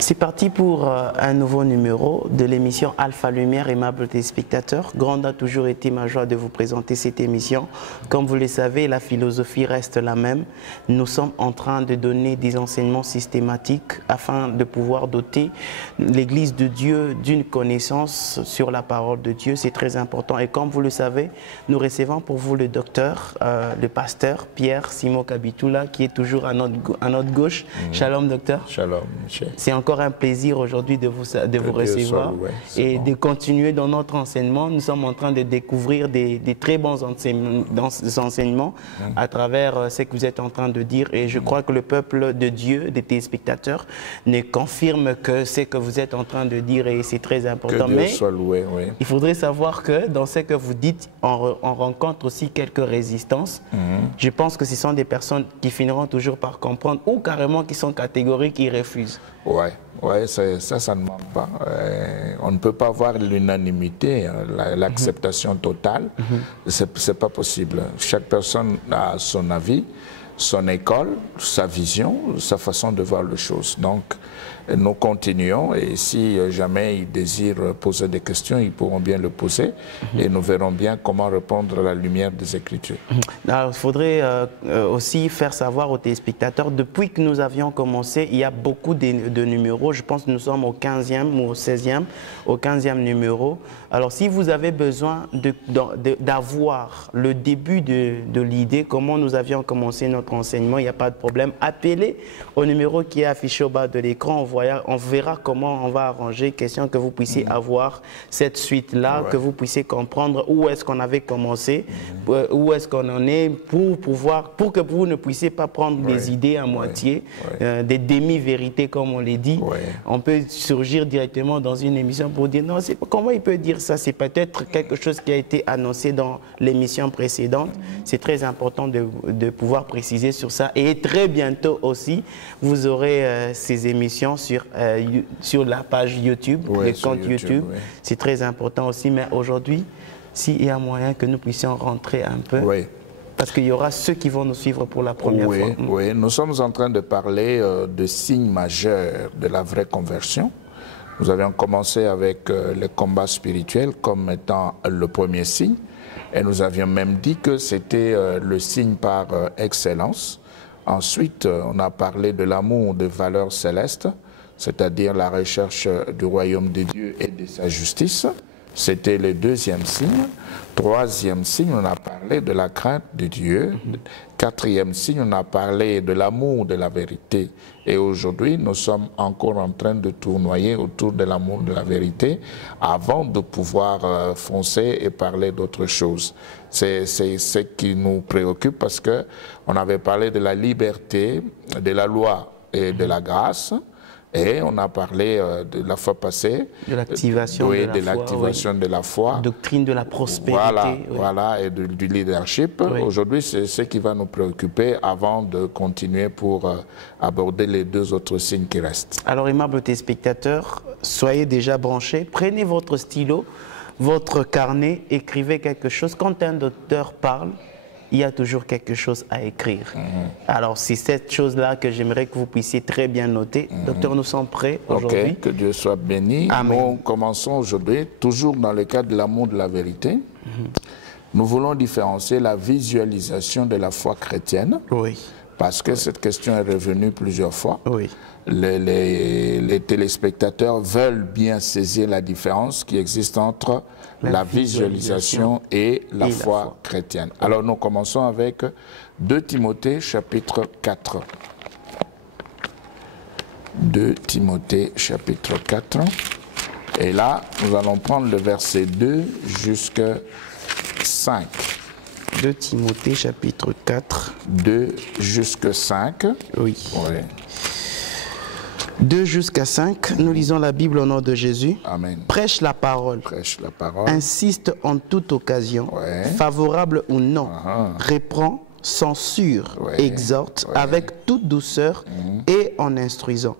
C'est parti pour un nouveau numéro de l'émission Alpha Lumière, aimables téléspectateurs. Grande a toujours été ma joie de vous présenter cette émission. Comme vous le savez, la philosophie reste la même. Nous sommes en train de donner des enseignements systématiques afin de pouvoir doter l'Église de Dieu d'une connaissance sur la parole de Dieu. C'est très important. Et comme vous le savez, nous recevons pour vous le docteur, le pasteur Pierre Simon Kabitoula, qui est toujours à notre gauche. Shalom, docteur. Shalom, monsieur. C'est encore un plaisir aujourd'hui de vous recevoir et de continuer dans notre enseignement. Nous sommes en train de découvrir des très bons enseignements à travers ce que vous êtes en train de dire. Et je crois que le peuple de Dieu, des téléspectateurs, ne confirme que ce que vous êtes en train de dire et c'est très important. Que Dieu soit loué, oui. Il faudrait savoir que dans ce que vous dites, on rencontre aussi quelques résistances. Je pense que ce sont des personnes qui finiront toujours par comprendre ou carrément qui sont catégoriques, qui refusent. Ouais, ça ne manque pas. On ne peut pas avoir l'unanimité, l'acceptation totale. C'est pas possible. Chaque personne a son avis, son école, sa vision, sa façon de voir les choses. Donc, nous continuons et si jamais ils désirent poser des questions, ils pourront bien le poser et nous verrons bien comment répondre à la lumière des Écritures. Alors, il faudrait aussi faire savoir aux téléspectateurs, depuis que nous avions commencé, il y a beaucoup de numéros. Je pense que nous sommes au 15e ou au 16e, au 15e numéro. Alors, si vous avez besoin d'avoir le début de l'idée, comment nous avions commencé notre enseignement, il n'y a pas de problème. Appelez au numéro qui est affiché au bas de l'écran. On verra comment on va arranger, question que vous puissiez avoir cette suite-là, que vous puissiez comprendre où est-ce qu'on avait commencé, où est-ce qu'on en est, pour que vous ne puissiez pas prendre des idées à moitié, des demi-vérités comme on les dit. On peut surgir directement dans une émission pour dire non, comment il peut dire ça? C'est peut-être quelque chose qui a été annoncé dans l'émission précédente. C'est très important de pouvoir préciser sur ça. Et très bientôt aussi, vous aurez ces émissions sur la page YouTube, le compte YouTube. C'est très important aussi. Mais aujourd'hui, s'il y a moyen que nous puissions rentrer un peu, parce qu'il y aura ceux qui vont nous suivre pour la première fois. Oui, nous sommes en train de parler de signes majeurs de la vraie conversion. Nous avions commencé avec les combats spirituels comme étant le premier signe. Et nous avions même dit que c'était le signe par excellence. Ensuite, on a parlé de l'amour des valeurs célestes, c'est-à-dire la recherche du royaume de Dieu et de sa justice. C'était le deuxième signe. Troisième signe, on a parlé de la crainte de Dieu. Quatrième signe, on a parlé de l'amour de la vérité. Et aujourd'hui, nous sommes encore en train de tournoyer autour de l'amour de la vérité avant de pouvoir foncer et parler d'autre chose. C'est ce qui nous préoccupe parce qu'on avait parlé de la liberté, de la loi et de la grâce. Et on a parlé de la fois passée de l'activation de la foi, doctrine de la prospérité, voilà, et du leadership. Aujourd'hui, c'est ce qui va nous préoccuper avant de continuer pour aborder les deux autres signes qui restent. Alors, aimables téléspectateurs, soyez déjà branchés, prenez votre stylo, votre carnet, écrivez quelque chose. Quand un docteur parle, il y a toujours quelque chose à écrire. Alors, c'est cette chose-là que j'aimerais que vous puissiez très bien noter. Docteur, nous sommes prêts aujourd'hui. Que Dieu soit béni. Amen. Nous commençons aujourd'hui, toujours dans le cadre de l'amour de la vérité. Nous voulons différencier la visualisation de la foi chrétienne. Parce que cette question est revenue plusieurs fois. Les téléspectateurs veulent bien saisir la différence qui existe entre la visualisation et la foi chrétienne. Alors nous commençons avec 2 Timothée chapitre 4. 2 Timothée chapitre 4. Et là, nous allons prendre le verset 2 jusqu'à 5. 2 Timothée chapitre 4. 2 jusqu'à 5. 2 jusqu'à 5, nous lisons la Bible au nom de Jésus. Amen. Prêche la parole. Prêche la parole. Insiste en toute occasion, favorable ou non. Reprend, censure, Oui, exhorte oui. avec toute douceur et en instruisant.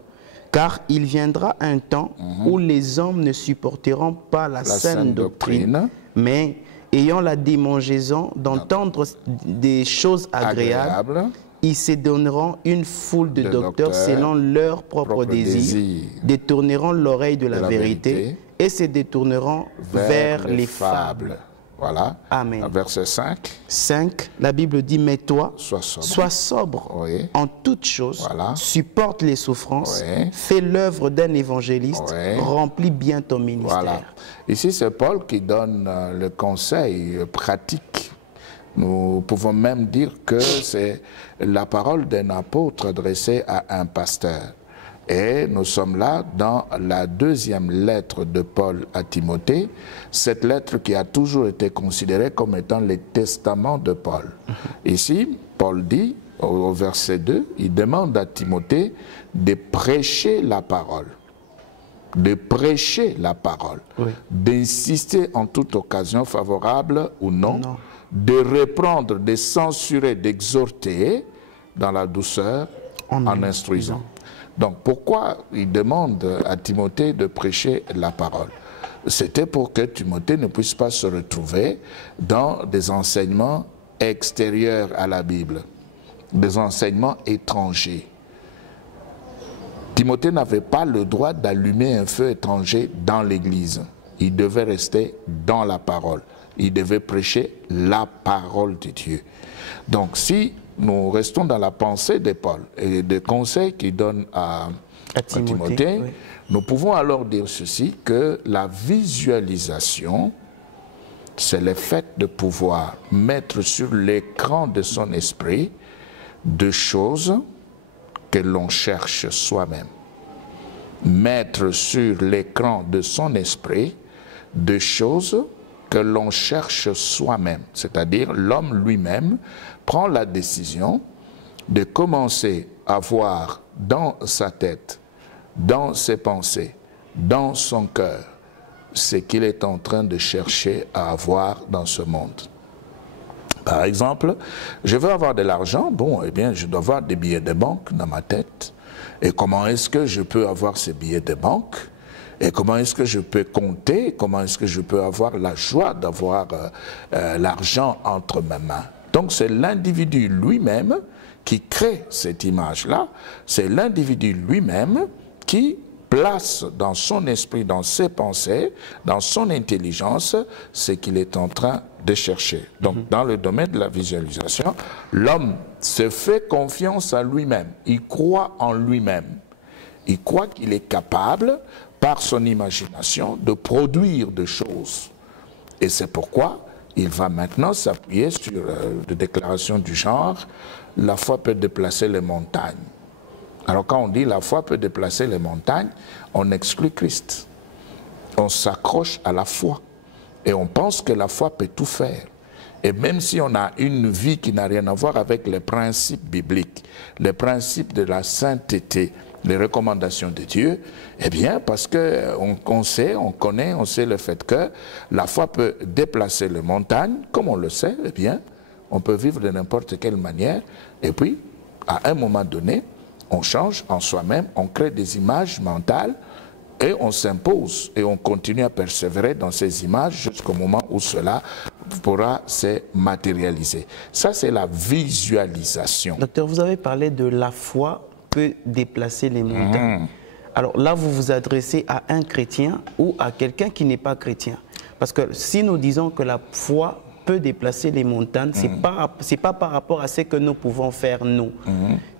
Car il viendra un temps où les hommes ne supporteront pas la saine doctrine, mais ayant la démangeaison d'entendre des choses agréables, ils se donneront une foule de docteurs selon leur propre désir, détourneront l'oreille de la vérité et se détourneront vers les fables. Voilà. Amen. Verset 5. 5, la Bible dit, mais toi, sois sobre, oui, en toutes choses, voilà, supporte les souffrances, oui, fais l'œuvre d'un évangéliste, oui, remplis bien ton ministère. Voilà. Ici, c'est Paul qui donne le conseil pratique. Nous pouvons même dire que c'est la parole d'un apôtre adressée à un pasteur. Et nous sommes là dans la deuxième lettre de Paul à Timothée, cette lettre qui a toujours été considérée comme étant le testament de Paul. Ici, Paul dit, au verset 2, il demande à Timothée de prêcher la parole. De prêcher la parole, oui, d'insister en toute occasion favorable ou non, de reprendre, de censurer, d'exhorter dans la douceur en instruisant. Donc pourquoi il demande à Timothée de prêcher la parole? C'était pour que Timothée ne puisse pas se retrouver dans des enseignements extérieurs à la Bible, des enseignements étrangers. Timothée n'avait pas le droit d'allumer un feu étranger dans l'Église. Il devait rester dans la parole. Il devait prêcher la parole de Dieu. Donc si nous restons dans la pensée de Paul et des conseils qu'il donne à Timothée, oui, nous pouvons alors dire ceci, que la visualisation, c'est le fait de pouvoir mettre sur l'écran de son esprit deux choses que l'on cherche soi-même. Mettre sur l'écran de son esprit des choses que l'on cherche soi-même, c'est-à-dire l'homme lui-même prend la décision de commencer à voir dans sa tête, dans ses pensées, dans son cœur, ce qu'il est en train de chercher à avoir dans ce monde. Par exemple, je veux avoir de l'argent, bon, eh bien, je dois avoir des billets de banque dans ma tête. Et comment est-ce que je peux avoir ces billets de banque? Et comment est-ce que je peux compter? Comment est-ce que je peux avoir la joie d'avoir l'argent entre mes mains? Donc c'est l'individu lui-même qui crée cette image-là. C'est l'individu lui-même qui place dans son esprit, dans ses pensées, dans son intelligence, ce qu'il est en train de chercher. Donc, dans le domaine de la visualisation, l'homme se fait confiance à lui-même. Il croit en lui-même. Il croit qu'il est capable, par son imagination, de produire des choses. Et c'est pourquoi il va maintenant s'appuyer sur des déclarations du genre « La foi peut déplacer les montagnes ». Alors quand on dit la foi peut déplacer les montagnes, on exclut Christ. On s'accroche à la foi. Et on pense que la foi peut tout faire. Et même si on a une vie qui n'a rien à voir avec les principes bibliques, les principes de la sainteté, les recommandations de Dieu, eh bien, parce qu'on sait, on connaît, on sait le fait que la foi peut déplacer les montagnes, comme on le sait, eh bien, on peut vivre de n'importe quelle manière. Et puis, à un moment donné, on change en soi-même, on crée des images mentales et on s'impose et on continue à persévérer dans ces images jusqu'au moment où cela pourra se matérialiser. Ça, c'est la visualisation. Docteur, vous avez parlé de la foi peut déplacer les montagnes. Alors là, vous vous adressez à un chrétien ou à quelqu'un qui n'est pas chrétien. Parce que si nous disons que la foi peut déplacer les montagnes, c'est pas par rapport à ce que nous pouvons faire nous.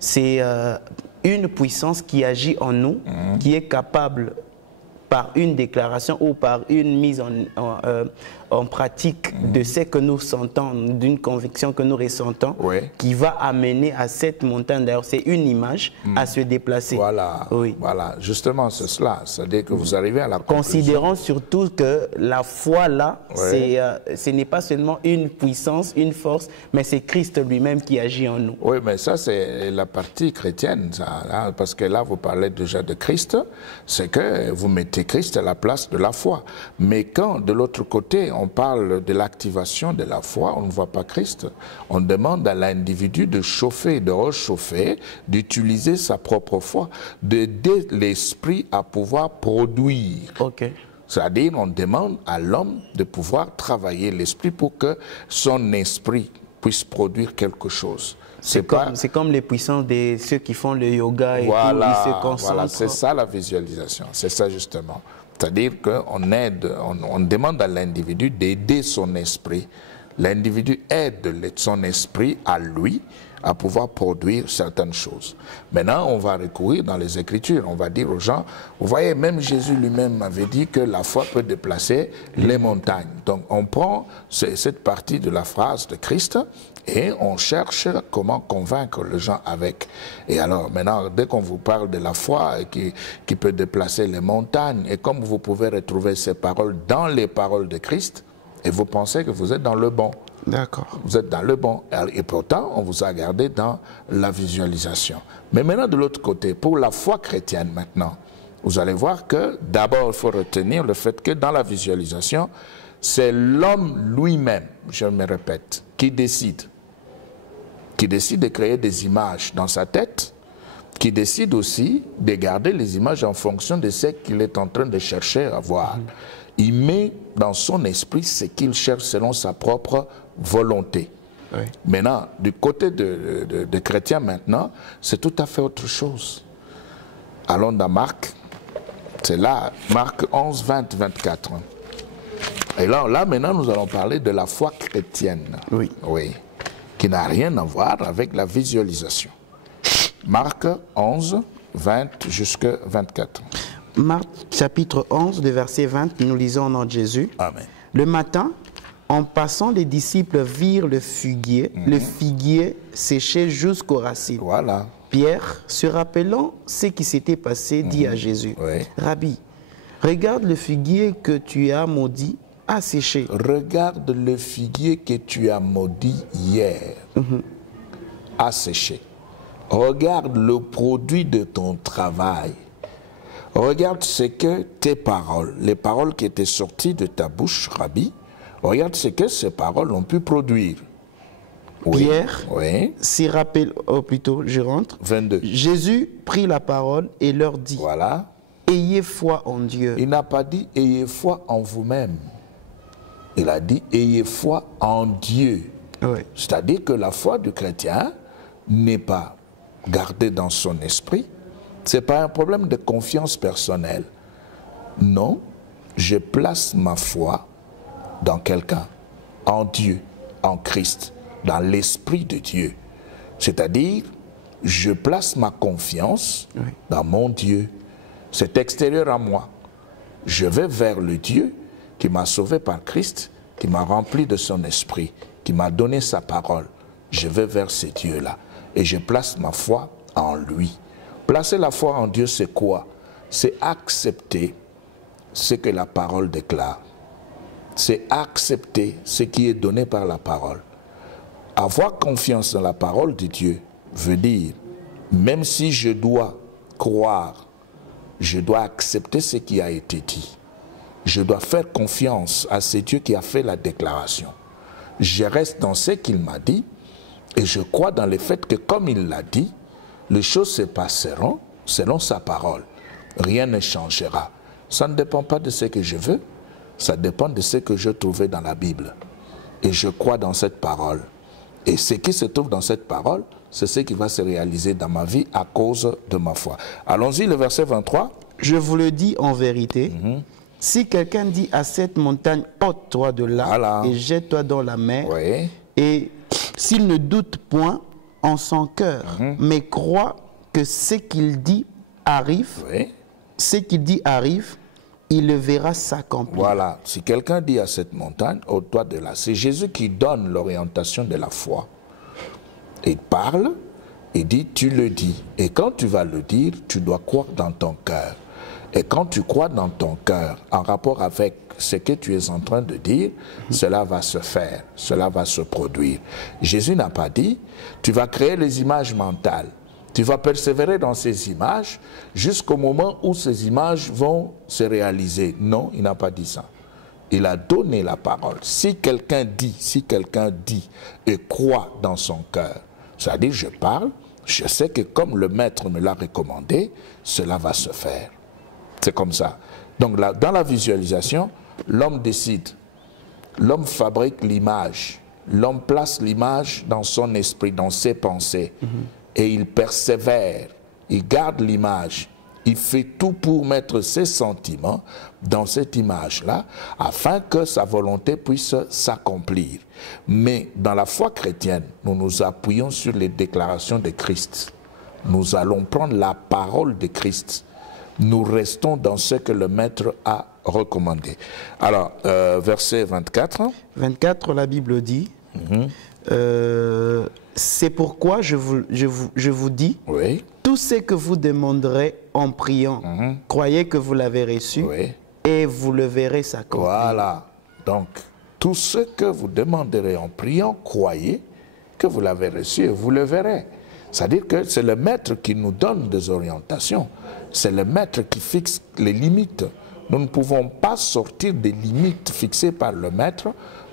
C'est une puissance qui agit en nous, qui est capable par une déclaration ou par une mise en pratique de ce que nous sentons, d'une conviction que nous ressentons, qui va amener à cette montagne, d'ailleurs c'est une image, à se déplacer. Voilà, voilà. Justement c'est cela, c'est-à-dire que vous arrivez à la conclusion. Considérons surtout que la foi là, ce n'est pas seulement une puissance, une force, mais c'est Christ lui-même qui agit en nous. Oui, mais ça c'est la partie chrétienne, ça, hein, parce que là vous parlez déjà de Christ, c'est que vous mettez Christ à la place de la foi. Mais quand de l'autre côté on parle de l'activation de la foi, on ne voit pas Christ. On demande à l'individu de chauffer, de rechauffer, d'utiliser sa propre foi, d'aider l'esprit à pouvoir produire. Ok. C'est-à-dire, on demande à l'homme de pouvoir travailler l'esprit pour que son esprit puisse produire quelque chose. C'est comme les puissances de ceux qui font le yoga et tout, ils se concentrent. Voilà, c'est ça la visualisation, c'est ça justement. C'est-à-dire qu'on aide, on demande à l'individu d'aider son esprit. L'individu aide son esprit à lui à pouvoir produire certaines choses. Maintenant, on va recourir dans les Écritures. On va dire aux gens, vous voyez, même Jésus lui-même avait dit que la foi peut déplacer les montagnes. Donc, on prend cette partie de la phrase de Christ et on cherche comment convaincre les gens avec. Et alors, maintenant, dès qu'on vous parle de la foi qui peut déplacer les montagnes, et comme vous pouvez retrouver ces paroles dans les paroles de Christ, et vous pensez que vous êtes dans le bon. D'accord. Vous êtes dans le bon. Et pourtant, on vous a gardé dans la visualisation. Mais maintenant, de l'autre côté, pour la foi chrétienne maintenant, vous allez voir que d'abord, il faut retenir le fait que dans la visualisation, c'est l'homme lui-même, je me répète, qui décide de créer des images dans sa tête, qui décide aussi de garder les images en fonction de ce qu'il est en train de chercher à voir. Il met dans son esprit ce qu'il cherche selon sa propre volonté. Oui. Maintenant, du côté de chrétiens maintenant, c'est tout à fait autre chose. Allons dans Marc, c'est là, Marc 11, 20, 24. Et là, maintenant, nous allons parler de la foi chrétienne. Oui. Oui. Qui n'a rien à voir avec la visualisation. Marc 11, 20 jusqu'à 24. Marc chapitre 11, de verset 20, nous lisons au nom de Jésus. Amen. Le matin, en passant, les disciples virent le figuier séché jusqu'aux racines. Voilà. Pierre, se rappelant ce qui s'était passé, dit à Jésus, Oui. Rabbi, regarde le figuier que tu as maudit a séché. Regarde le figuier que tu as maudit hier a séché. Regarde le produit de ton travail. Regarde ce que tes paroles, les paroles qui étaient sorties de ta bouche, Rabbi, regarde ce que ces paroles ont pu produire. Oui. Pierre, oui. s'y rappelle, oh plutôt, je rentre. 22. Jésus prit la parole et leur dit, Voilà. ayez foi en Dieu. Il n'a pas dit ayez foi en vous-même. Il a dit ayez foi en Dieu. Oui. C'est-à-dire que la foi du chrétien n'est pas gardée dans son esprit. Ce n'est pas un problème de confiance personnelle. Non, je place ma foi dans quelqu'un, en Dieu, en Christ, dans l'Esprit de Dieu. C'est-à-dire, je place ma confiance dans mon Dieu. C'est extérieur à moi. Je vais vers le Dieu qui m'a sauvé par Christ, qui m'a rempli de son esprit, qui m'a donné sa parole. Je vais vers ce Dieu-là et je place ma foi en lui. Placer la foi en Dieu, c'est quoi? C'est accepter ce que la parole déclare. C'est accepter ce qui est donné par la parole. Avoir confiance dans la parole de Dieu veut dire, même si je dois croire, je dois accepter ce qui a été dit. Je dois faire confiance à ce Dieu qui a fait la déclaration. Je reste dans ce qu'il m'a dit et je crois dans le fait que comme il l'a dit, les choses se passeront selon sa parole. Rien ne changera. Ça ne dépend pas de ce que je veux, ça dépend de ce que je trouvais dans la Bible. Et je crois dans cette parole. Et ce qui se trouve dans cette parole, c'est ce qui va se réaliser dans ma vie à cause de ma foi. Allons-y, le verset 23. Je vous le dis en vérité, si quelqu'un dit à cette montagne, ôte-toi de là Voilà. et jette-toi dans la mer, Oui. et s'il ne doute point en son cœur, mais croit que ce qu'il dit arrive, Oui. ce qu'il dit arrive, il le verra s'accomplir. Voilà. Si quelqu'un dit à cette montagne, ôte-toi de là, c'est Jésus qui donne l'orientation de la foi. Il parle, il dit, tu le dis. Et quand tu vas le dire, tu dois croire dans ton cœur. Et quand tu crois dans ton cœur, en rapport avec ce que tu es en train de dire, cela va se faire, cela va se produire. Jésus n'a pas dit, tu vas créer les images mentales. Tu vas persévérer dans ces images jusqu'au moment où ces images vont se réaliser. Non, il n'a pas dit ça. Il a donné la parole. Si quelqu'un dit et croit dans son cœur, c'est-à-dire je parle, je sais que comme le maître me l'a recommandé, cela va se faire. C'est comme ça. Donc là, dans la visualisation, l'homme décide. L'homme fabrique l'image. L'homme place l'image dans son esprit, dans ses pensées. Et il persévère. Il garde l'image. Il fait tout pour mettre ses sentiments dans cette image-là, afin que sa volonté puisse s'accomplir. Mais dans la foi chrétienne, nous nous appuyons sur les déclarations de Christ. Nous allons prendre la parole de Christ. Nous restons dans ce que le Maître a recommandé. Alors, verset 24. 24, la Bible dit, c'est pourquoi je vous dis, Oui. tout ce que vous demanderez en priant, croyez que vous l'avez reçu, Oui. et vous le verrez s'accomplir. Voilà. Donc, tout ce que vous demanderez en priant, croyez que vous l'avez reçu et vous le verrez. C'est-à-dire que c'est le Maître qui nous donne des orientations. C'est le Maître qui fixe les limites. Nous ne pouvons pas sortir des limites fixées par le Maître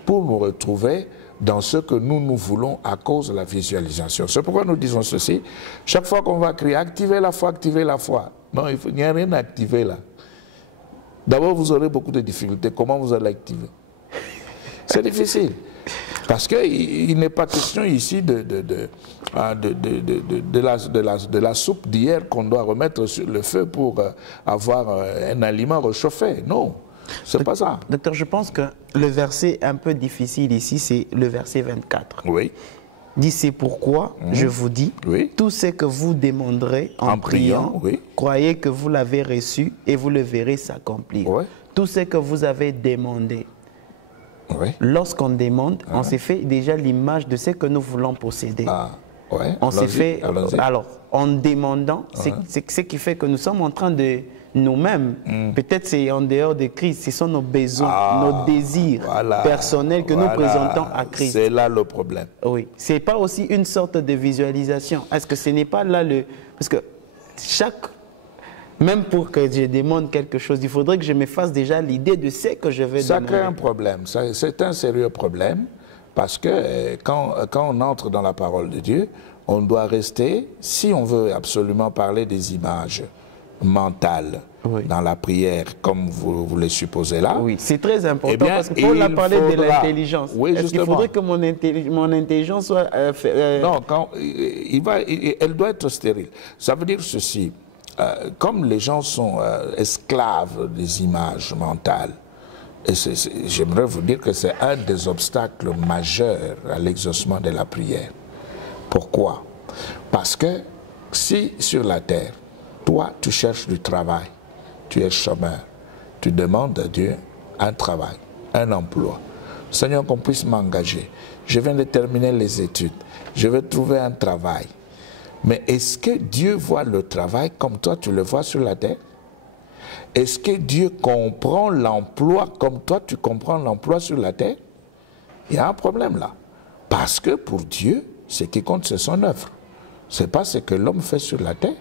pour nous retrouver dans ce que nous voulons à cause de la visualisation. C'est pourquoi nous disons ceci. Chaque fois qu'on va crier « activez la foi, activez la foi ». Non, il n'y a rien à activer là. D'abord, vous aurez beaucoup de difficultés. Comment vous allez l'activer? C'est difficile. Parce qu'il n'est pas question ici de la soupe d'hier qu'on doit remettre sur le feu pour avoir un aliment réchauffé. Non, c'est pas ça. Docteur, je pense que le verset un peu difficile ici, c'est le verset 24. Oui. Dit, c'est pourquoi je vous dis, Oui. tout ce que vous demanderez en priant, oui. croyez que vous l'avez reçu et vous le verrez s'accomplir. Oui. Tout ce que vous avez demandé. Oui. Lorsqu'on demande, on s'est fait déjà l'image de ce que nous voulons posséder. Ah, ouais. On s'est fait, alors, en demandant, c'est ce qui fait que nous sommes en train de nous-mêmes, peut-être c'est en dehors de Christ, ce sont nos besoins, nos désirs personnels que nous présentons à Christ. C'est là le problème. Oui, ce n'est pas aussi une sorte de visualisation. Est-ce que ce n'est pas là le... Parce que même pour que je demande quelque chose, il faudrait que je me fasse déjà l'idée de ce que je vais demander. Ça crée un problème, c'est un sérieux problème, parce que quand on entre dans la parole de Dieu, on doit rester, si on veut absolument parler des images mentales dans la prière, comme vous le supposez là. Oui, c'est très important, eh bien, parce que Paul a parlé de l'intelligence. Oui, est-ce qu'il faudrait que mon intelligence soit... Non, elle doit être stérile. Ça veut dire ceci. Comme les gens sont esclaves des images mentales, j'aimerais vous dire que c'est un des obstacles majeurs à l'exaucement de la prière. Pourquoi? Parce que si sur la terre, toi tu cherches du travail, tu es chômeur, tu demandes à Dieu un travail, un emploi. Seigneur, qu'on puisse m'engager. Je viens de terminer les études, je vais trouver un travail. Mais est-ce que Dieu voit le travail comme toi tu le vois sur la terre? Est-ce que Dieu comprend l'emploi comme toi tu comprends l'emploi sur la terre? Il y a un problème là. Parce que pour Dieu, ce qui compte c'est son œuvre. Ce n'est pas ce que l'homme fait sur la terre.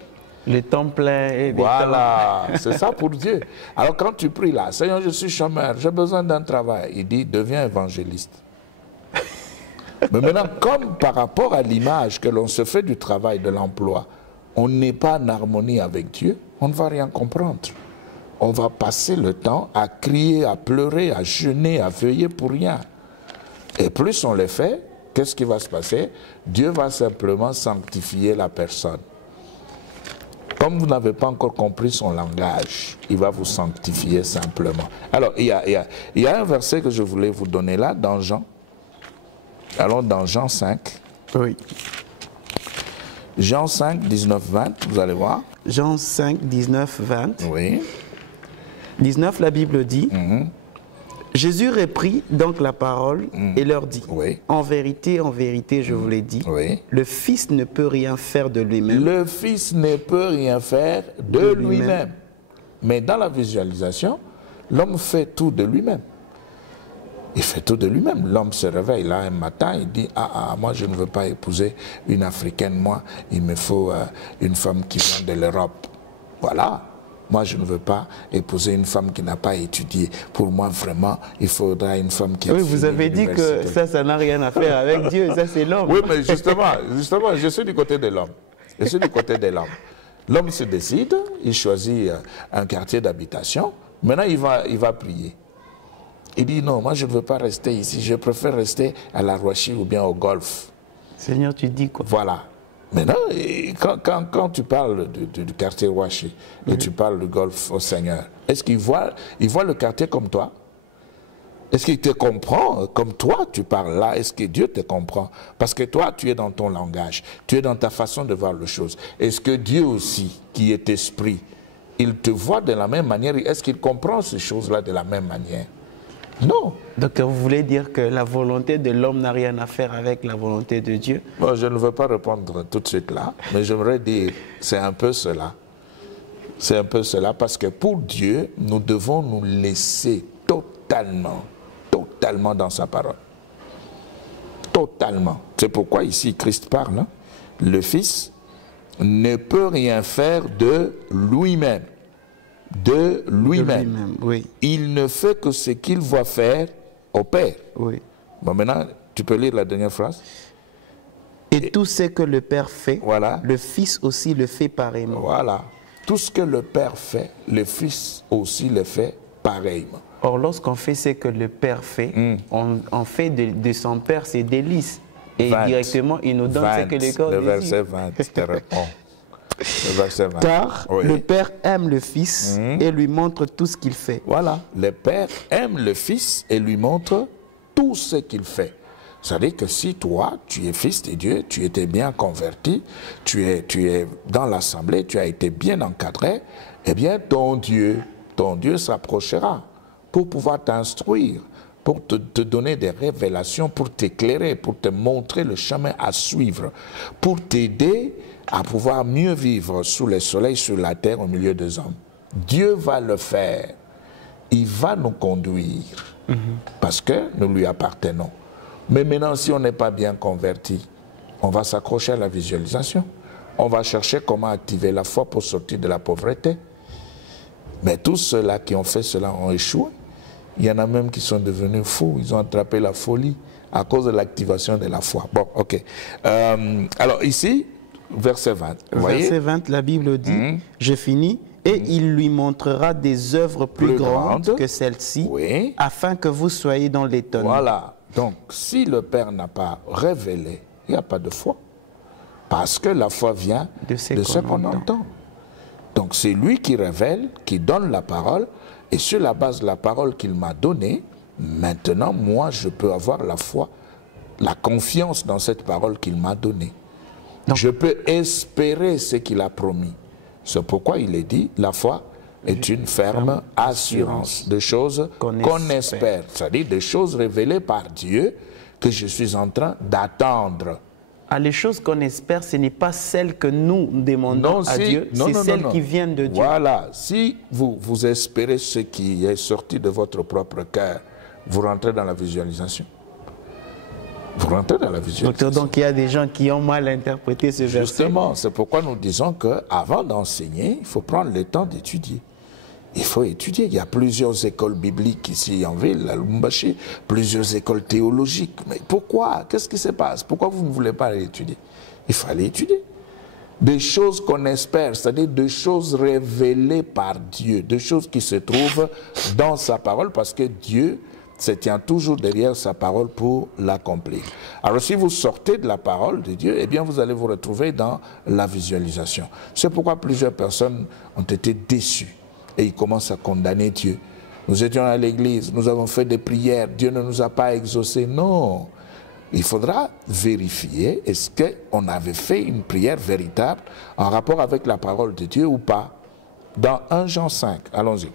Le temps plein et voilà, c'est ça pour Dieu. Alors quand tu pries là, Seigneur, je suis chômeur, j'ai besoin d'un travail. Il dit, deviens évangéliste. Mais maintenant, comme par rapport à l'image que l'on se fait du travail, de l'emploi, on n'est pas en harmonie avec Dieu, on ne va rien comprendre. On va passer le temps à crier, à pleurer, à jeûner, à veiller pour rien. Et plus on le fait, qu'est-ce qui va se passer? Dieu va simplement sanctifier la personne. Comme vous n'avez pas encore compris son langage, il va vous sanctifier simplement. Alors, il y a un verset que je voulais vous donner là, dans Jean. Allons dans Jean 5. Oui. Jean 5, 19, 20, vous allez voir. Jean 5, 19, 20. Oui. 19, la Bible dit, Jésus reprit donc la parole et leur dit, en vérité, je vous l'ai dit, le Fils ne peut rien faire de lui-même. Le Fils ne peut rien faire de lui-même. Mais dans la visualisation, l'homme fait tout de lui-même. Il fait tout de lui-même. L'homme se réveille là un matin, il dit, moi je ne veux pas épouser une Africaine, moi, il me faut une femme qui vient de l'Europe. Voilà. Moi, je ne veux pas épouser une femme qui n'a pas étudié. Pour moi, vraiment, il faudra une femme qui a Oui, fini vous avez dit que ça n'a rien à faire avec Dieu. Ça, c'est l'homme. Oui, mais justement, je suis du côté de l'homme. Je suis du côté de l'homme. L'homme se décide, il choisit un quartier d'habitation. Maintenant, il va prier. Il dit non, moi, je ne veux pas rester ici. Je préfère rester à la Roachie ou bien au golf. Seigneur, tu dis quoi? Voilà. Maintenant, quand tu parles du quartier Roachie et tu parles du golf au Seigneur, est-ce qu'il voit le quartier comme toi? Est-ce qu'il te comprend comme toi tu parles là? Est-ce que Dieu te comprend? Parce que toi, tu es dans ton langage, tu es dans ta façon de voir les choses. Est-ce que Dieu aussi, qui est esprit, il te voit de la même manière? Est-ce qu'il comprend ces choses-là de la même manière? Non. Donc vous voulez dire que la volonté de l'homme n'a rien à faire avec la volonté de Dieu? Bon, je ne veux pas répondre tout de suite là, mais j'aimerais dire, c'est un peu cela. C'est un peu cela parce que pour Dieu, nous devons nous laisser totalement dans sa parole. Totalement. C'est pourquoi ici Christ parle. Hein? Le Fils ne peut rien faire de lui-même. De lui-même. Oui. Il ne fait que ce qu'il voit faire au Père. Oui. Bon, maintenant, tu peux lire la dernière phrase. Et tout ce que le Père fait, voilà. Le Fils aussi le fait pareillement. Voilà. Tout ce que le Père fait, le Fils aussi le fait pareillement. Or, lorsqu'on fait ce que le Père fait, on fait de son Père ses délices. Et 20, directement, il nous donne ce que le corps le désire. verset 20 te répond. Le verset 20. Car oui. le Père aime le Fils et lui montre tout ce qu'il fait. Voilà. Le Père aime le Fils et lui montre tout ce qu'il fait. C'est-à-dire que si toi, tu es fils de Dieu, tu étais bien converti, tu es dans l'assemblée, tu as été bien encadré, eh bien ton Dieu s'approchera pour pouvoir t'instruire, pour te donner des révélations, pour t'éclairer, pour te montrer le chemin à suivre, pour t'aider à pouvoir mieux vivre sous le soleil, sur la terre, au milieu des hommes. Dieu va le faire. Il va nous conduire parce que nous lui appartenons. Mais maintenant, si on n'est pas bien converti, on va s'accrocher à la visualisation. On va chercher comment activer la foi pour sortir de la pauvreté. Mais tous ceux-là qui ont fait cela ont échoué. Il y en a même qui sont devenus fous. Ils ont attrapé la folie à cause de l'activation de la foi. Bon, ok. Alors ici, verset 20. Verset 20, la Bible dit, je finis, et il lui montrera des œuvres plus grandes que celles-ci, oui, afin que vous soyez dans l'étonnement. Voilà. Donc, si le Père n'a pas révélé, il n'y a pas de foi. Parce que la foi vient de ce qu'on entend. Donc, c'est lui qui révèle, qui donne la parole, et sur la base de la parole qu'il m'a donnée, maintenant, moi, je peux avoir la foi, la confiance dans cette parole qu'il m'a donnée. Donc, je peux espérer ce qu'il a promis. C'est pourquoi il est dit, la foi est une ferme assurance de choses qu'on espère. C'est-à-dire des choses révélées par Dieu que je suis en train d'attendre. Ah, les choses qu'on espère, ce n'est pas celles que nous demandons à Dieu, c'est celles qui viennent de Dieu. Voilà, si vous espérez ce qui est sorti de votre propre cœur, vous rentrez dans la visualisation. Vous rentrez dans la visualisation. Docteur, donc il y a des gens qui ont mal interprété ce verset. Justement, c'est pourquoi nous disons qu'avant d'enseigner, il faut prendre le temps d'étudier. Il faut étudier. Il y a plusieurs écoles bibliques ici en ville, à Lubumbashi, plusieurs écoles théologiques. Mais pourquoi? Qu'est-ce qui se passe? Pourquoi vous ne voulez pas aller étudier? Il faut aller étudier. Des choses qu'on espère, c'est-à-dire des choses révélées par Dieu, des choses qui se trouvent dans sa parole, parce que Dieu se tient toujours derrière sa parole pour l'accomplir. Alors si vous sortez de la parole de Dieu, eh bien vous allez vous retrouver dans la visualisation. C'est pourquoi plusieurs personnes ont été déçues. Et ils commencent à condamner Dieu. Nous étions à l'église, nous avons fait des prières, Dieu ne nous a pas exaucés. Non, il faudra vérifier, est-ce qu'on avait fait une prière véritable en rapport avec la parole de Dieu ou pas. Dans 1 Jean 5, allons-y.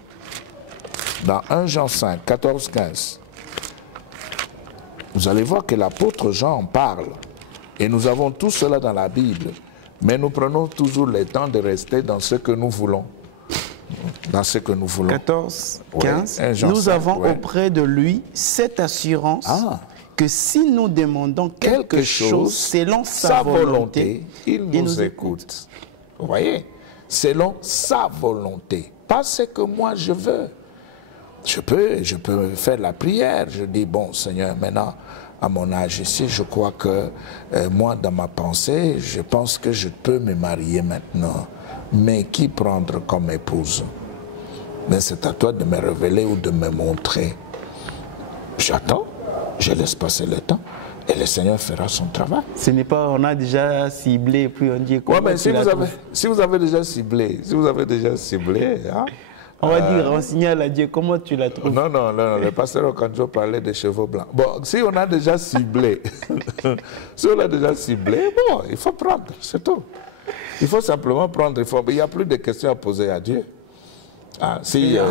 Dans 1 Jean 5, 14-15, vous allez voir que l'apôtre Jean en parle. Et nous avons tout cela dans la Bible. Mais nous prenons toujours le temps de rester dans ce que nous voulons. Dans ce que nous voulons. 14, 15. Ouais, nous avons auprès de lui cette assurance que si nous demandons quelque chose selon sa volonté, il nous écoute. Vous voyez, selon sa volonté, pas ce que moi je veux. Je peux faire la prière, je dis, bon Seigneur, maintenant, à mon âge ici, je crois que moi, dans ma pensée, je pense que je peux me marier maintenant. Mais qui prendre comme épouse? Mais c'est à toi de me révéler ou de me montrer. J'attends, je laisse passer le temps. Et le Seigneur fera son travail. Ce n'est pas, on a déjà ciblé, puis on dit comment mais si vous avez déjà ciblé, hein, on va dire, on signale à Dieu, comment tu la trouves? Non, le pasteur Okanjo parlait des cheveux blancs. Bon, si on a déjà ciblé, bon, il faut prendre, c'est tout. Il faut simplement prendre, il n'y a plus de questions à poser à Dieu. Ah,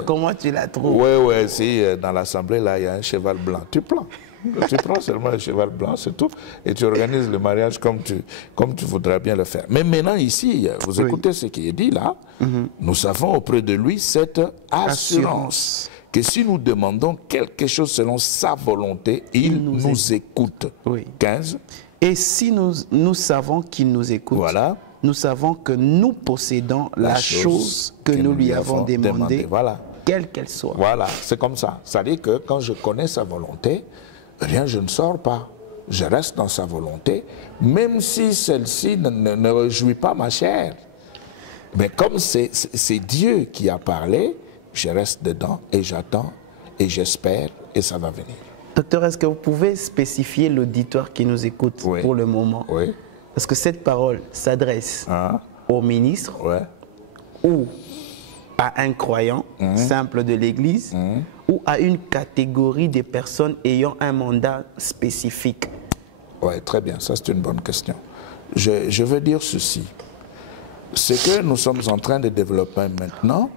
comment tu la trouves? Oui, si dans l'assemblée, là, il y a un cheval blanc, tu prends. Tu prends seulement le cheval blanc, c'est tout, et tu organises le mariage comme tu voudrais bien le faire. Mais maintenant, ici, vous écoutez ce qui est dit là, nous avons auprès de lui cette assurance que si nous demandons quelque chose selon sa volonté, il nous écoute. Oui. 15. Et si nous savons qu'il nous écoute, voilà, nous savons que nous possédons la chose que nous lui avons demandée, voilà, quelle qu'elle soit. Voilà, c'est comme ça. C'est-à-dire que quand je connais sa volonté, rien, je ne sors pas. Je reste dans sa volonté, même si celle-ci ne réjouit pas ma chair. Mais comme c'est Dieu qui a parlé, je reste dedans et j'attends et j'espère et ça va venir. Docteur, est-ce que vous pouvez spécifier l'auditoire qui nous écoute pour le moment? Oui. Parce que cette parole s'adresse au ministre ou à un croyant simple de l'Église ou à une catégorie de personnes ayant un mandat spécifique? Oui, très bien, ça c'est une bonne question. Je veux dire ceci. Ce que nous sommes en train de développer maintenant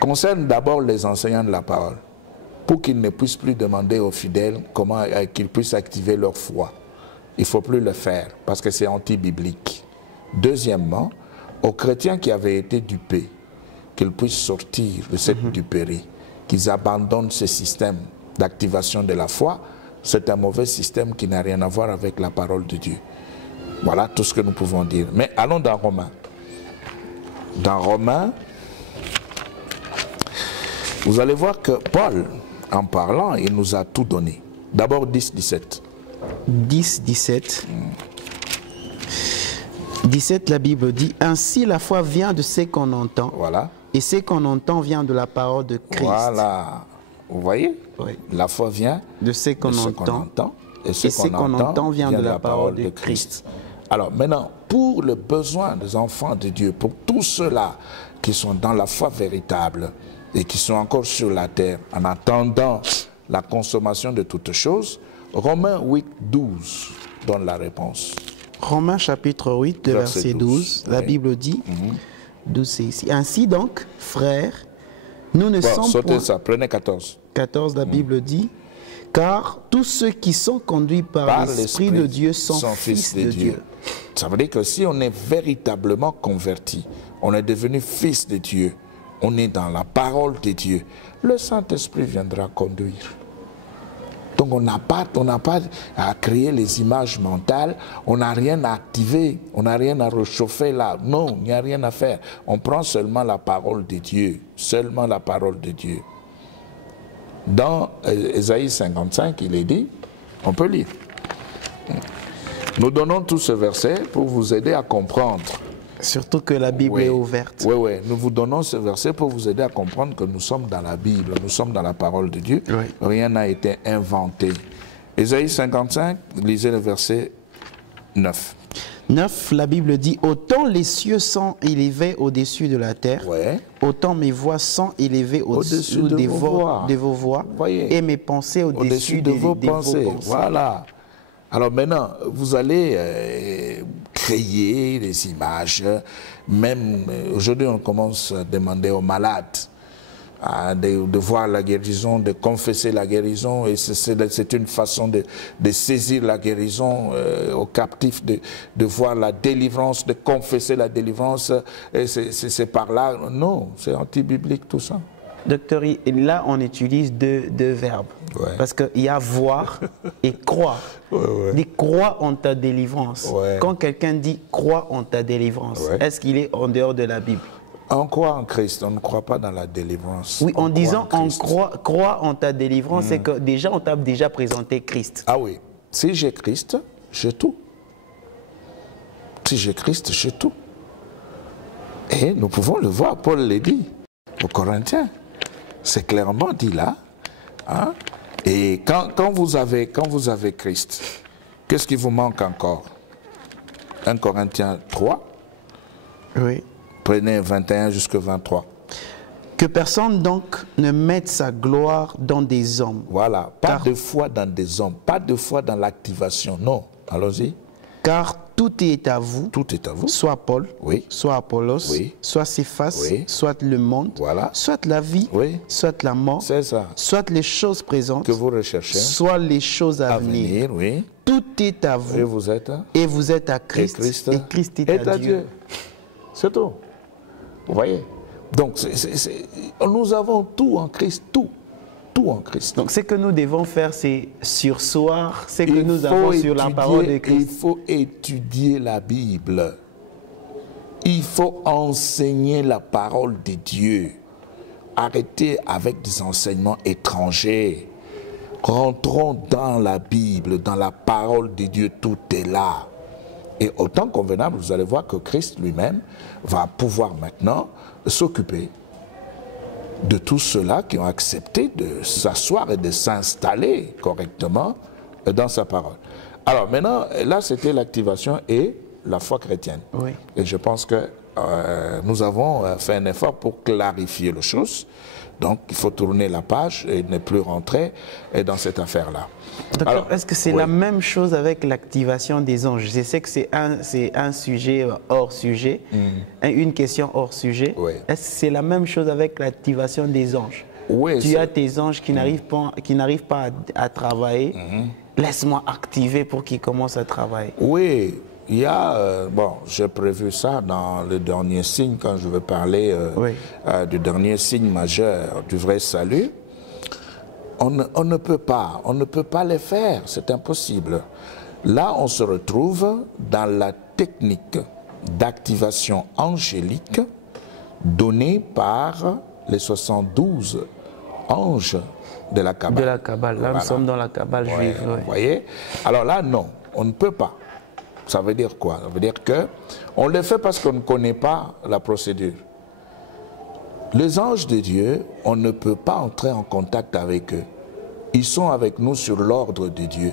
concerne d'abord les enseignants de la parole, pour qu'ils ne puissent plus demander aux fidèles comment qu'ils puissent activer leur foi. Il ne faut plus le faire, parce que c'est anti-biblique. Deuxièmement, aux chrétiens qui avaient été dupés, qu'ils puissent sortir de cette duperie, qu'ils abandonnent ce système d'activation de la foi. C'est un mauvais système qui n'a rien à voir avec la parole de Dieu. Voilà tout ce que nous pouvons dire. Mais allons dans Romains. Dans Romains, vous allez voir que Paul, en parlant, il nous a tout donné. D'abord 10, 17. 10, 17. 17, la Bible dit, « Ainsi la foi vient de ce qu'on entend. Voilà. Et ce qu'on entend vient de la parole de Christ. » Voilà. Vous voyez? Oui. La foi vient de ce qu'on entend. Et ce qu'on entend vient de la parole de Christ. Alors maintenant, pour le besoin des enfants de Dieu, pour tous ceux-là qui sont dans la foi véritable et qui sont encore sur la terre, en attendant la consommation de toutes choses, Romains 8, 12 donne la réponse. Romains chapitre 8, verset 12, la Bible dit, 12 c'est ici. Ainsi donc, frères, nous ne sommes sautez point... ça, prenez 14. 14, la Bible dit, car tous ceux qui sont conduits par l'Esprit de Dieu sont fils de Dieu. Ça veut dire que si on est véritablement converti, on est devenu fils de Dieu, on est dans la parole de Dieu, le Saint-Esprit viendra conduire. Donc on n'a pas à créer les images mentales, on n'a rien à activer, on n'a rien à réchauffer là. Non, il n'y a rien à faire. On prend seulement la parole de Dieu, seulement la parole de Dieu. Dans Ésaïe 55, il est dit, on peut lire. Nous donnons tout ce verset pour vous aider à comprendre. Surtout que la Bible est ouverte. Oui, nous vous donnons ce verset pour vous aider à comprendre que nous sommes dans la Bible, nous sommes dans la parole de Dieu. Oui. Rien n'a été inventé. Ésaïe 55, lisez le verset 9. 9, la Bible dit, autant les cieux sont élevés au-dessus de la terre, autant mes voix sont élevées au-dessus de vos voix et mes pensées au-dessus de vos pensées. Voilà. Alors maintenant, vous allez créer des images. Même aujourd'hui, on commence à demander aux malades de voir la guérison, de confesser la guérison. Et c'est une façon de saisir la guérison aux captifs, de voir la délivrance, de confesser la délivrance. Et c'est par là. Non, c'est anti-biblique tout ça. Docteur, là, on utilise deux verbes. Ouais. Parce qu'il y a voir et croire. Ouais. Dit crois en ta délivrance. Ouais. Quand quelqu'un dit crois en ta délivrance, est-ce qu'il est en dehors de la Bible? On croit en Christ, on ne croit pas dans la délivrance. Oui, en disant on Christ. croit en ta délivrance, c'est que déjà, on t'a déjà présenté Christ. Ah oui, si j'ai Christ, j'ai tout. Si j'ai Christ, j'ai tout. Et nous pouvons le voir, Paul l'a dit aux Corinthiens. C'est clairement dit là. Hein? Et quand vous avez Christ, qu'est-ce qui vous manque encore? 1 Corinthiens 3, Oui. prenez 21 jusqu'à 23. Que personne donc ne mette sa gloire dans des hommes. Voilà, pas de foi dans des hommes, pas de foi dans l'activation, non. Allons-y. Car tout est à vous. Tout est à vous. Soit Paul, Oui. soit Apollos, Oui. soit Céphas, Oui. soit le monde, Voilà. soit la vie, Oui. soit la mort, C'est ça soit les choses présentes, que vous recherchez. soit les choses à venir. Oui. Tout est à vous. Et vous êtes Et vous êtes à Christ. Et Christ est à Dieu. C'est tout. Vous voyez? Donc, nous avons tout en Christ, tout en Christ. Donc, ce que nous devons faire, c'est surseoir ce que nous avons sur la parole de Christ. Il faut étudier la Bible. Il faut enseigner la parole de Dieu. Arrêtez avec des enseignements étrangers. Rentrons dans la Bible, dans la parole de Dieu, tout est là. Et au temps convenable, vous allez voir que Christ lui-même va pouvoir maintenant s'occuper de tous ceux-là qui ont accepté de s'asseoir et de s'installer correctement dans sa parole. Alors maintenant, là c'était l'activation et la foi chrétienne. Oui. Et je pense que nous avons fait un effort pour clarifier les choses. Donc il faut tourner la page et ne plus rentrer dans cette affaire-là. Docteur, est-ce que c'est la même chose avec l'activation des anges? Je sais que c'est un sujet hors sujet, une question hors sujet. Oui. Est-ce que c'est la même chose avec l'activation des anges? Oui, tu as tes anges qui n'arrivent pas à travailler. Laisse-moi activer pour qu'ils commencent à travailler. Oui, il y a, j'ai prévu ça dans le dernier signe, quand je vais parler du dernier signe majeur du vrai salut. On ne peut pas les faire, c'est impossible. Là, on se retrouve dans la technique d'activation angélique donnée par les 72 anges de la Kabbale. De la Kabbale, là nous sommes dans la Kabbale juive. Vous voyez? Alors là, non, on ne peut pas. Ça veut dire quoi? Ça veut dire qu'on le fait parce qu'on ne connaît pas la procédure. Les anges de Dieu, on ne peut pas entrer en contact avec eux. Ils sont avec nous sur l'ordre de Dieu.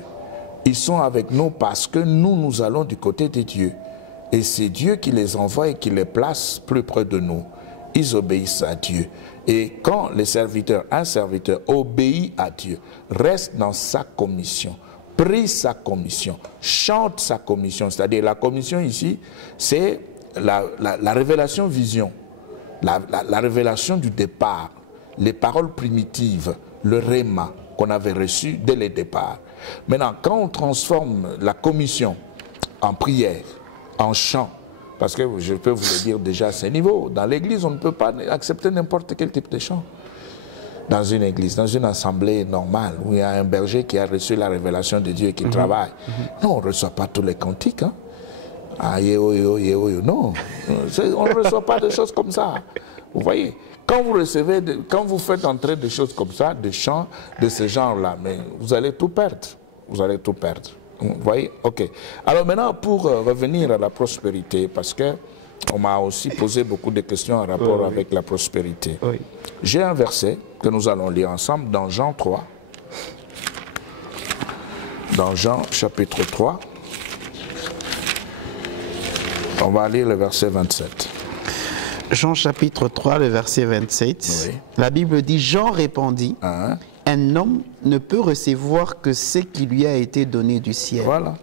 Ils sont avec nous parce que nous allons du côté de Dieu. Et c'est Dieu qui les envoie et qui les place plus près de nous. Ils obéissent à Dieu. Et quand un serviteur obéit à Dieu, reste dans sa commission, prie sa commission, chante sa commission, c'est-à-dire la commission ici, c'est la révélation vision. La révélation du départ, les paroles primitives, le réma qu'on avait reçu dès le départ. Maintenant, quand on transforme la commission en prière, en chant, parce que je peux vous le dire déjà à ce niveau, dans l'église, on ne peut pas accepter n'importe quel type de chant. Dans une église, dans une assemblée normale, où il y a un berger qui a reçu la révélation de Dieu et qui travaille. Non, on ne reçoit pas tous les cantiques. Hein. Ah, non, on ne reçoit pas de choses comme ça. Vous voyez, quand vous faites entrer des choses comme ça, des chants de ce genre-là, mais vous allez tout perdre. Vous allez tout perdre. Vous voyez? Ok. Alors maintenant, pour revenir à la prospérité, parce que on m'a aussi posé beaucoup de questions en rapport avec la prospérité. Oui. J'ai un verset que nous allons lire ensemble dans Jean 3. Dans Jean chapitre 3. On va lire le verset 27. Jean chapitre 3, le verset 27. Oui. La Bible dit, Jean répondit, un homme ne peut recevoir que ce qui lui a été donné du ciel. Voilà.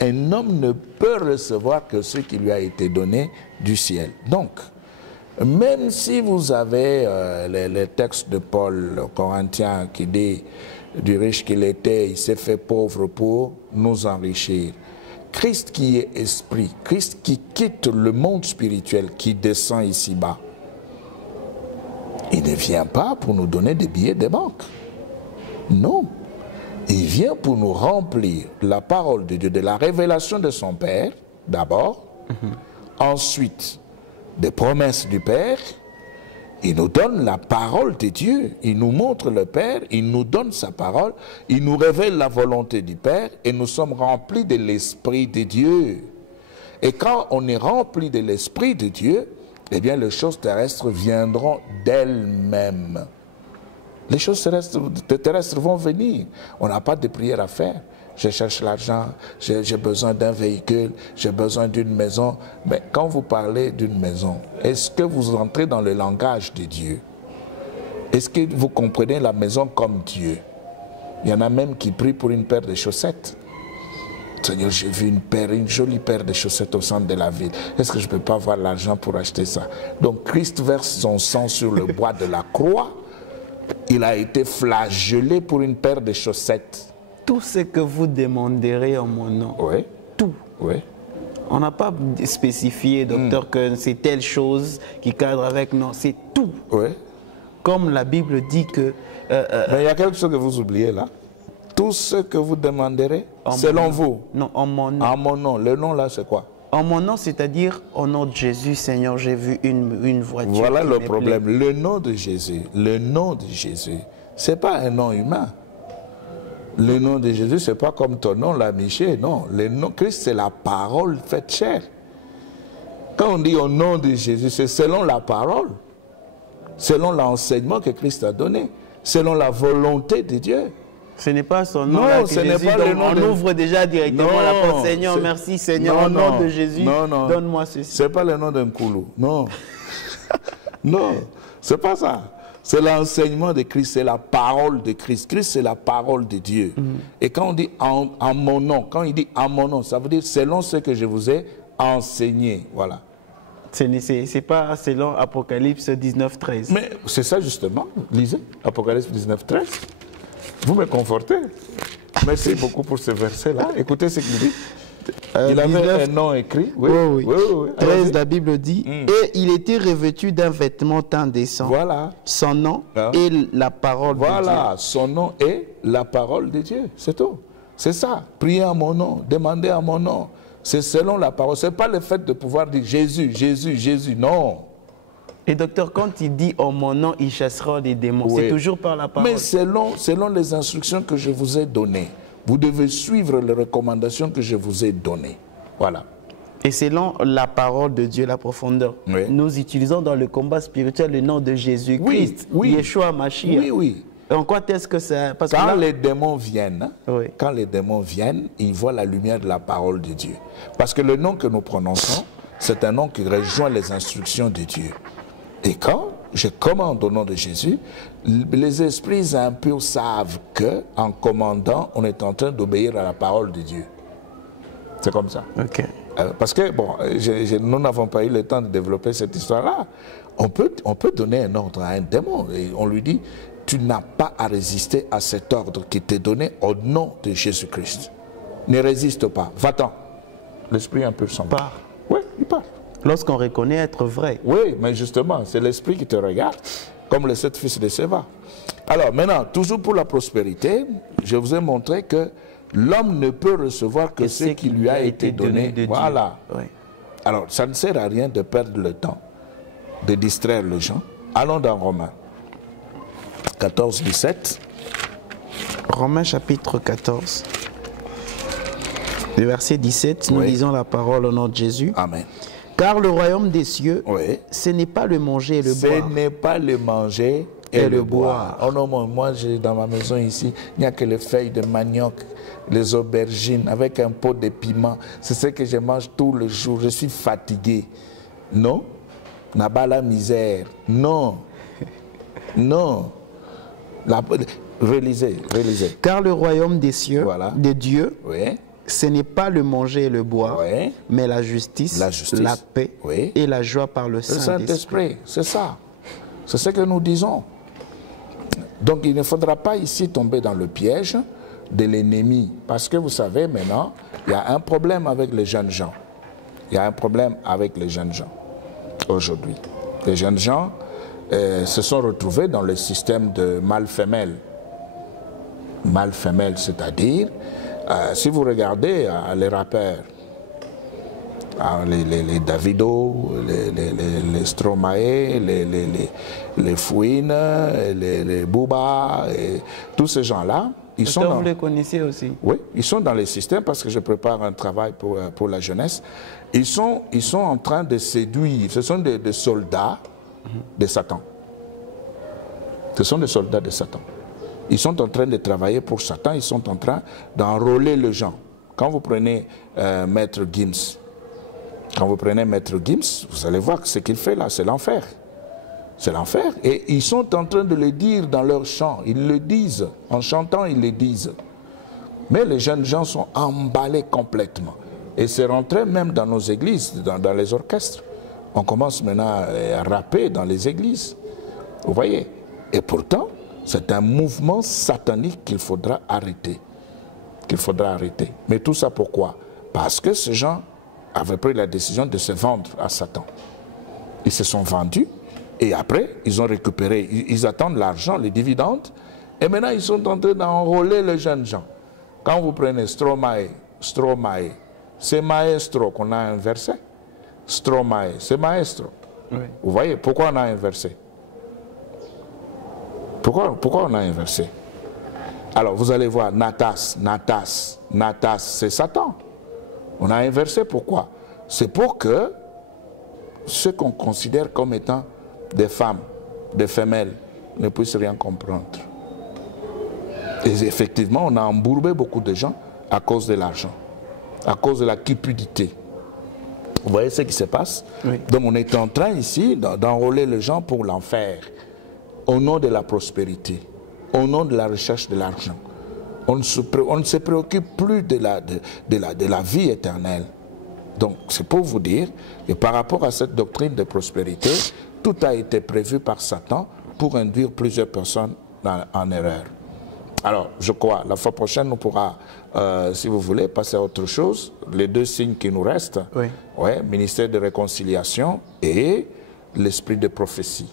Un homme ne peut recevoir que ce qui lui a été donné du ciel. Donc, même si vous avez les textes de Paul aux Corinthiens qui dit du riche qu'il était, il s'est fait pauvre pour nous enrichir. Christ qui est esprit, Christ qui quitte le monde spirituel, qui descend ici-bas, Il ne vient pas pour nous donner des billets de banque. Non. Il vient pour nous remplir la parole de Dieu, de la révélation de son Père, d'abord. Ensuite, des promesses du Père. Il nous donne la parole de Dieu. Il nous montre le Père, il nous donne sa parole, il nous révèle la volonté du Père et nous sommes remplis de l'Esprit de Dieu. Et quand on est rempli de l'Esprit de Dieu, eh bien les choses terrestres viendront d'elles-mêmes. Les choses terrestres vont venir. On n'a pas de prière à faire. Je cherche l'argent, j'ai besoin d'un véhicule, j'ai besoin d'une maison. Mais quand vous parlez d'une maison, est-ce que vous entrez dans le langage de Dieu? Est-ce que vous comprenez la maison comme Dieu? Il y en a même qui prient pour une paire de chaussettes. Seigneur, j'ai vu une jolie paire de chaussettes au centre de la ville. Est-ce que je ne peux pas avoir l'argent pour acheter ça? Donc Christ verse son sang sur le bois de la croix. Il a été flagellé pour une paire de chaussettes. Tout ce que vous demanderez en mon nom. Oui. Tout. Oui. On n'a pas spécifié, docteur, que c'est telle chose qui cadre avec. Non, c'est tout. Oui. Comme la Bible dit que... Mais il y a quelque chose que vous oubliez là. Tout ce que vous demanderez, selon vous. Non, en mon nom. En mon nom. Le nom là, c'est quoi? En mon nom, c'est-à-dire au nom de Jésus, Seigneur, j'ai vu une voiture. Voilà le problème. Le nom de Jésus, ce n'est pas un nom humain. Le nom de Jésus, ce n'est pas comme ton nom, là, Michel. Non, le nom Christ, c'est la parole faite chair. Quand on dit au nom de Jésus, c'est selon la parole, selon l'enseignement que Christ a donné, selon la volonté de Dieu. Ce n'est pas son nom. Non, là, ce n'est pas le nom. On ouvre déjà directement la porte. Seigneur, merci Seigneur, au nom de Jésus, donne-moi ceci. Ce n'est pas le nom d'un koulou. Non. Non, ce n'est pas ça. C'est l'enseignement de Christ, c'est la parole de Christ. Christ, c'est la parole de Dieu. Et quand on dit en mon nom, quand il dit en mon nom, ça veut dire selon ce que je vous ai enseigné. Voilà. Ce n'est pas selon Apocalypse 19, 13. Mais c'est ça justement. Lisez Apocalypse 19, 13. Vous me confortez. Merci beaucoup pour ce verset-là. Écoutez ce qu'il dit. Il avait 19, un nom écrit. Oui. 13, la Bible dit, et il était revêtu d'un vêtement indécent. Voilà. Son nom est la parole de Dieu. Voilà, son nom est la parole de Dieu. C'est tout. C'est ça. Priez en mon nom, demandez en mon nom. C'est selon la parole. Ce n'est pas le fait de pouvoir dire Jésus, Jésus, Jésus. Non. Et docteur, quand il dit en mon nom, il chassera des démons, c'est toujours par la parole. Mais selon les instructions que je vous ai données. Vous devez suivre les recommandations que je vous ai données. Voilà. Et selon la parole de Dieu, la profondeur, nous utilisons dans le combat spirituel le nom de Jésus-Christ, Yeshua Mashiach. Oui, oui. Et en quoi est-ce que c'est? Quand les démons viennent, ils voient la lumière de la parole de Dieu. Parce que le nom que nous prononçons, c'est un nom qui rejoint les instructions de Dieu. Et quand je commande au nom de Jésus, les esprits impurs savent que, en commandant, on est en train d'obéir à la parole de Dieu. C'est comme ça. Okay. Parce que, bon, nous n'avons pas eu le temps de développer cette histoire-là. On peut donner un ordre à un démon et on lui dit, tu n'as pas à résister à cet ordre qui t'est donné au nom de Jésus-Christ. Ne résiste pas. Va-t'en. L'esprit impur s'en part. Oui, il part. Lorsqu'on reconnaît être vrai. Oui, mais justement, c'est l'esprit qui te regarde, comme les 7 fils de Séva. Alors maintenant, toujours pour la prospérité, je vous ai montré que l'homme ne peut recevoir que ce qui lui a été donné. Voilà. Oui. Alors, ça ne sert à rien de perdre le temps, de distraire les gens. Allons dans Romains 14, 17. Romains chapitre 14, le verset 17, nous lisons la parole au nom de Jésus. Amen. Car le royaume des cieux, ce n'est pas le manger et le boire. Ce n'est pas le manger et le boire. Oh non, moi, dans ma maison ici, il n'y a que les feuilles de manioc, les aubergines, avec un pot de piment. C'est ce que je mange tous les jours. Je suis fatigué. Non, n'a pas la misère. Non. Non. Relisez. Car le royaume des cieux, de Dieu, ce n'est pas le manger et le boire, mais la justice, la paix et la joie par le Saint-Esprit. C'est ça. C'est ce que nous disons. Donc il ne faudra pas ici tomber dans le piège de l'ennemi. Parce que vous savez maintenant, il y a un problème avec les jeunes gens. Il y a un problème avec les jeunes gens aujourd'hui. Les jeunes gens, se sont retrouvés dans le système de mâle-femelle. Mâle-femelle, c'est-à-dire, si vous regardez les rappeurs, les Davido, les Stromae, les Fouine, les Booba, et tous ces gens-là, ils sont vous les connaissez aussi? Oui, ils sont dans les systèmes parce que je prépare un travail pour la jeunesse. Ils sont en train de séduire, ce sont des soldats de Satan. Ce sont des soldats de Satan. Ils sont en train de travailler pour Satan, ils sont en train d'enrôler les gens. Quand vous prenez Maître Gims, vous allez voir que ce qu'il fait là, c'est l'enfer. C'est l'enfer. Et ils sont en train de le dire dans leur chant. Ils le disent. En chantant, ils le disent. Mais les jeunes gens sont emballés complètement. Et c'est rentré même dans nos églises, dans les orchestres. On commence maintenant à rapper dans les églises. Vous voyez? Et pourtant, c'est un mouvement satanique qu'il faudra arrêter. Mais tout ça pourquoi? Parce que ces gens avaient pris la décision de se vendre à Satan. Ils se sont vendus et après, ils ont récupéré, ils attendent l'argent, les dividendes, et maintenant ils sont en train d'enrôler les jeunes gens. Quand vous prenez Stromae, c'est maestro qu'on a inversé. Stromae, c'est maestro. Oui. Vous voyez, pourquoi on a inversé? Pourquoi on a inversé? Alors, vous allez voir, Natas, c'est Satan. On a inversé, pourquoi? C'est pour que ceux qu'on considère comme étant des femmes, des femelles, ne puissent rien comprendre. Et effectivement, on a embourbé beaucoup de gens à cause de l'argent, à cause de la cupidité. Vous voyez ce qui se passe? Oui. Donc on est en train ici d'enrôler les gens pour l'enfer, au nom de la prospérité, au nom de la recherche de l'argent. On ne se préoccupe plus de la vie éternelle. Donc c'est pour vous dire que par rapport à cette doctrine de prospérité, tout a été prévu par Satan pour induire plusieurs personnes en erreur. Alors, je crois, la fois prochaine, on pourra, si vous voulez, passer à autre chose. Les deux signes qui nous restent, oui. Ouais, ministère de réconciliation et l'esprit de prophétie.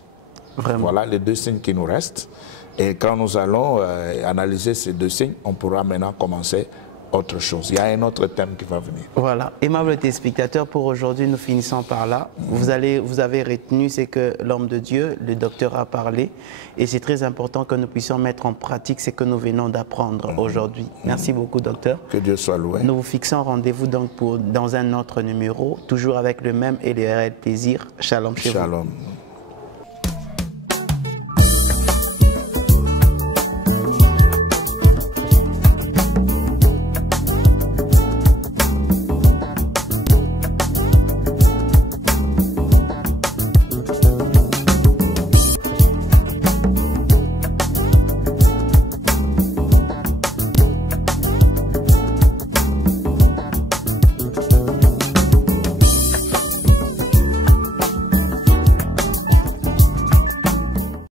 Vraiment. Voilà les deux signes qui nous restent. Et quand nous allons analyser ces deux signes, on pourra maintenant commencer autre chose. Il y a un autre thème qui va venir. Voilà. Aimables téléspectateurs, pour aujourd'hui, nous finissons par là. Vous avez retenu ce que l'homme de Dieu, le docteur, a parlé. Et c'est très important que nous puissions mettre en pratique ce que nous venons d'apprendre aujourd'hui. Merci beaucoup, docteur. Que Dieu soit loué. Nous vous fixons rendez-vous donc dans un autre numéro, toujours avec le même et le réel plaisir. Shalom chez vous. Shalom.